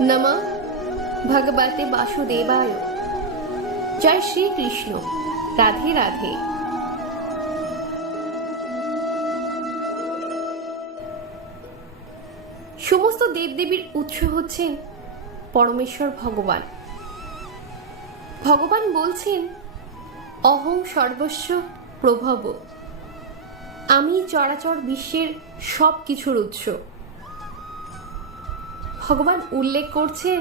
নমঃ ভগবতে বাসুদেবায়। জয় শ্রীকৃষ্ণ। রাধে রাধে। সমস্ত দেবদেবীর উৎস হচ্ছেন পরমেশ্বর ভগবান। ভগবান বলছেন, অহং সর্বস্ব প্রভব। আমি চরাচর বিশ্বের সব কিছুর উৎস। ভগবান উল্লেখ করছেন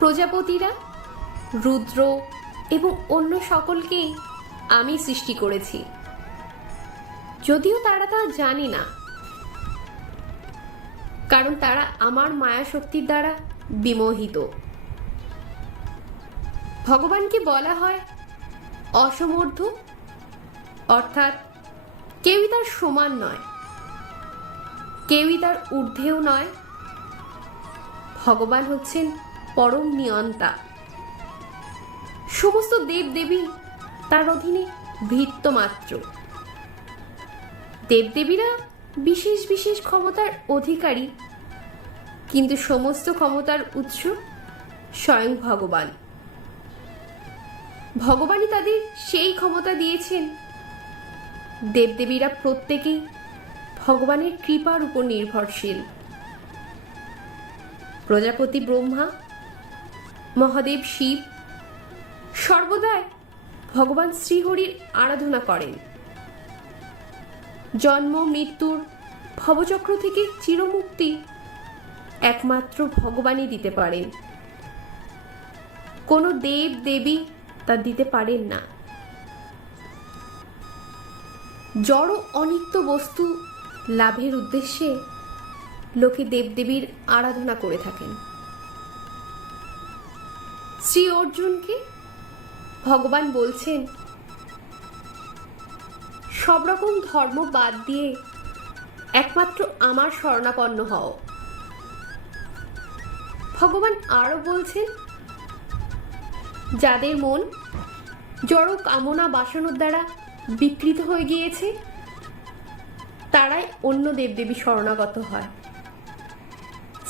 প্রজাপতিরা, রুদ্র এবং অন্য সকলকেই আমি সৃষ্টি করেছি। যদিও তারা তা জানে না, কারণ তারা আমার মায়া শক্তির দ্বারা বিমোহিত। ভগবানকে বলা হয় অসমর্থ অর্থাৎ কেউই তার সমান নয়, কেউই তার ঊর্ধ্বেও নয় ভগবান হচ্ছেন পরম নিয়ন্তা। সমস্ত দেব দেবী তার অধীনে ভৃত্য মাত্র দেবদেবীরা বিশেষ বিশেষ ক্ষমতার অধিকারী, কিন্তু সমস্ত ক্ষমতার উৎস স্বয়ং ভগবান। ভগবানই তাদের সেই ক্ষমতা দিয়েছেন। দেবদেবীরা প্রত্যেকেই ভগবানের কৃপার উপর নির্ভরশীল। প্রজাপতি ব্রহ্মা, মহাদেব শিব, সর্বদাই ভগবান শ্রীহরির আরাধনা করেন। জন্ম, মৃত্যুর ভবচক্র থেকে চিরমুক্তি একমাত্র ভগবানই দিতে পারেন। কোনো দেব, দেবী তা দিতে পারেন না। জড় অনিত্য বস্তু লাভের উদ্দেশ্যে লোকে দেবদেবীর আরাধনা করে থাকেন। শ্রী অর্জুনকে ভগবান বলছেন, সব রকম ধর্ম বাদ দিয়ে একমাত্র আমার শরণাপন্ন হও। ভগবান আরও বলছেন, যাদের মন জড় কামনা বাসনার দ্বারা বিকৃত হয়ে গিয়েছে, তারাই অন্য দেবদেবী শরণাগত হয়।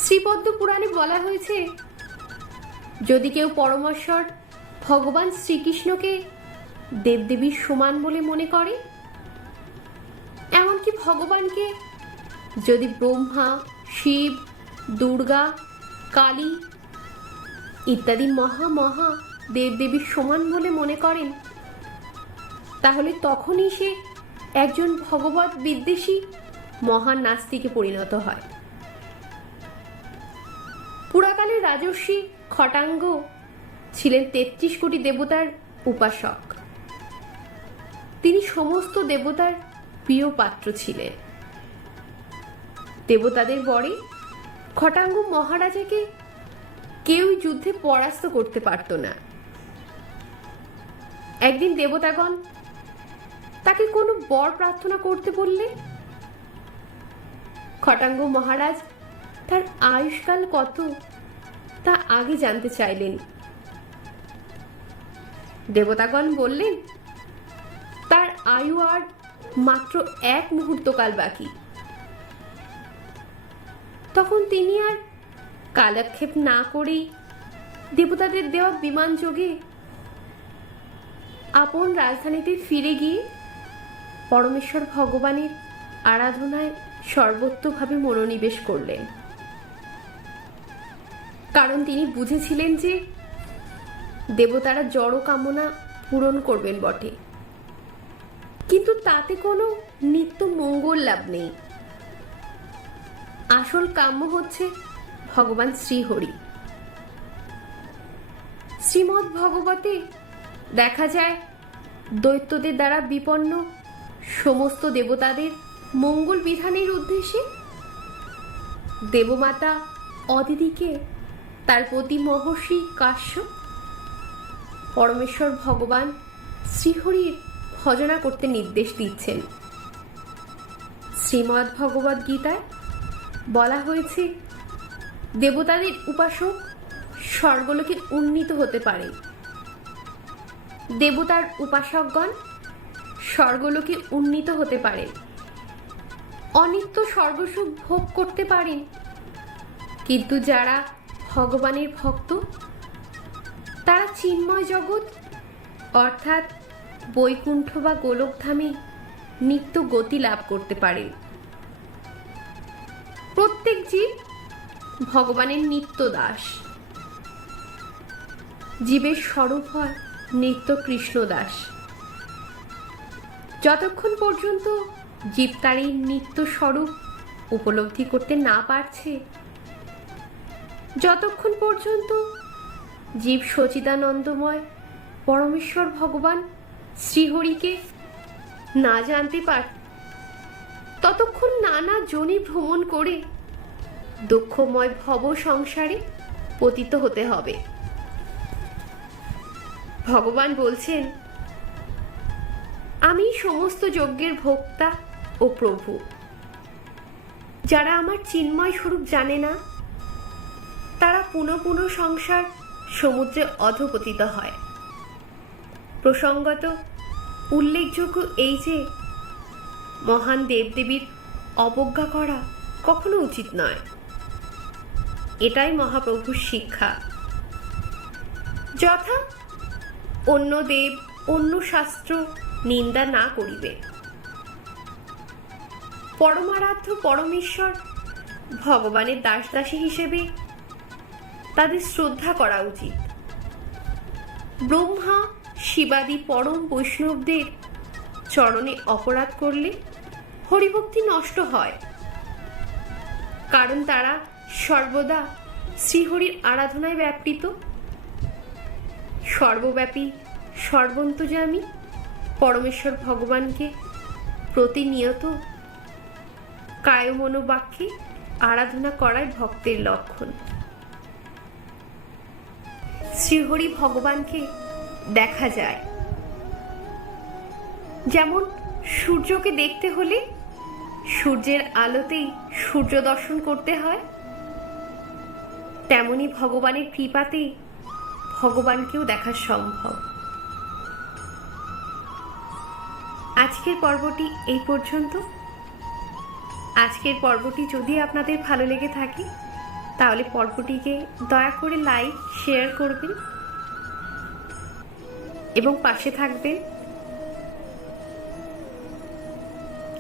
শ্রীপদ্ম পুরাণে বলা হয়েছে, যদি কেউ পরমেশ্বর ভগবান শ্রীকৃষ্ণকে দেবদেবীর সমান বলে মনে করে, এমনকি ভগবানকে যদি ব্রহ্মা, শিব, দুর্গা, কালী ইত্যাদি মহা মহা দেবদেবীর সমান বলে মনে করেন, তাহলে তখনই সে একজন ভগবত বিদ্বেষী মহান নাস্তিকে পরিণত হয়। রাজর্ষি খটাঙ্গ ছিলেন তেত্রিশ কোটি দেবতার উপাসক। তিনি সমস্ত দেবতার প্রিয় পাত্র ছিলেন। দেবতাদের বরে খটাঙ্গ মহারাজাকে কেউই যুদ্ধে পরাস্ত করতে পারত না। একদিন দেবতাগণ তাকে কোনো বর প্রার্থনা করতে বললে, খটাঙ্গ মহারাজ, তার আয়ুষ্কাল কত? তা আগে জানতে চাইলেন। দেবতাগণ বললেন, তার আয়ু আর মাত্র এক মুহূর্তকাল বাকি। তখন তিনি আর কালাক্ষেপ না করেই দেবতাদের দেওয়া বিমান যোগে আপন রাজধানীতে ফিরে গিয়ে পরমেশ্বর ভগবানের আরাধনায় সর্বত্রভাবে মনোনিবেশ করলেন। কারণ তিনি বুঝেছিলেন যে দেবতারা জড় কামনা পূরণ করবেন বটে। কিন্তু তাতে কোনো নিত্য মঙ্গল লাভ নেই। আসল কাম্য হচ্ছে ভগবান শ্রীহরি। শ্রীমৎ ভগবতে দেখা যায়, দৈত্যদের দ্বারা বিপন্ন সমস্ত দেবতাদের মঙ্গল বিধানের উদ্দেশ্যে দেবমাতা অদিতিকে তার প্রতি মহর্ষি কাশ্যপ, পরমেশ্বর ভগবান শ্রীহরির ভজনা করতে নির্দেশ দিচ্ছেন। শ্রীমৎ ভগবদ গীতায় বলা হয়েছে, দেবতাদের উপাসক স্বর্গলোকে উন্নীত হতে পারে। দেবতার উপাসকগণ স্বর্গলোকে উন্নীত হতে পারে। অনিত্য স্বর্গসুখ ভোগ করতে পারেন, কিন্তু যারা ভগবানের ভক্ত? তারা চিন্ময় জগৎ, অর্থাৎ বৈকুণ্ঠ বা গোলকধামে নিত্য গতি লাভ করতে পারেন প্রত্যেক জীব ভগবানের নিত্য দাস। জীবের স্বরূপ হয় নিত্য কৃষ্ণ দাস। যতক্ষণ পর্যন্ত জীব তার এই নিত্য স্বরূপ উপলব্ধি করতে না পারছে যতক্ষণ পর্যন্ত জীব সচিদানন্দময় পরমেশ্বর ভগবান শ্রীহরিকে না জানতে পার, ততক্ষণ নানা জনি ভ্রমণ করে দুঃখময় ভব সংসারে পতিত হতে হবে। ভগবান বলছেন, আমি সমস্ত যজ্ঞের ভোক্তা ও প্রভু। যারা আমার চিন্ময় স্বরূপ জানে না তারা পুনঃ পুনঃ সংসার সমুদ্রে অধপতিত হয়। প্রসঙ্গত, উল্লেখযোগ্য এই যে, মহান দেবদেবীর অবজ্ঞা করা কখনো উচিত নয়। এটাই মহাপ্রভুর শিক্ষা। যথা অন্য দেব, অন্য শাস্ত্র নিন্দা না করিবে। পরমারাধ্য পরমেশ্বর ভগবানের দাস দাসী হিসেবে তাদের শ্রদ্ধা করা উচিত। ব্রহ্মা, শিবাদি পরম বৈষ্ণবদের চরণে অপরাধ করলে হরিভক্তি নষ্ট হয়। কারণ তারা সর্বদা শ্রীহরির আরাধনায় ব্যাপৃত। সর্বব্যাপী সর্বন্তজামী পরমেশ্বর ভগবানকে প্রতিনিয়ত কায়মনোবাক্যে আরাধনা করাই ভক্তের লক্ষণ। শ্রীহরি ভগবানকে দেখা যায়। যেমন সূর্যকে দেখতে হলে সূর্যের আলোতেই সূর্য দর্শন করতে হয়। তেমনি ভগবানের কৃপাতেই ভগবানকেও দেখা সম্ভব। আজকের পর্বটি এই পর্যন্ত। আজকের পর্বটি যদি আপনাদের ভালো লেগে থাকে তাহলে পর্বটিকে দয়া করে লাইক শেয়ার করবেন এবং পাশে থাকবেন।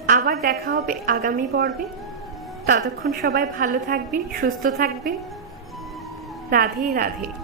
আবার দেখা হবে আগামী পর্বে। ততক্ষণ সবাই ভালো থাকবেন, সুস্থ থাকবেন। রাধে রাধে।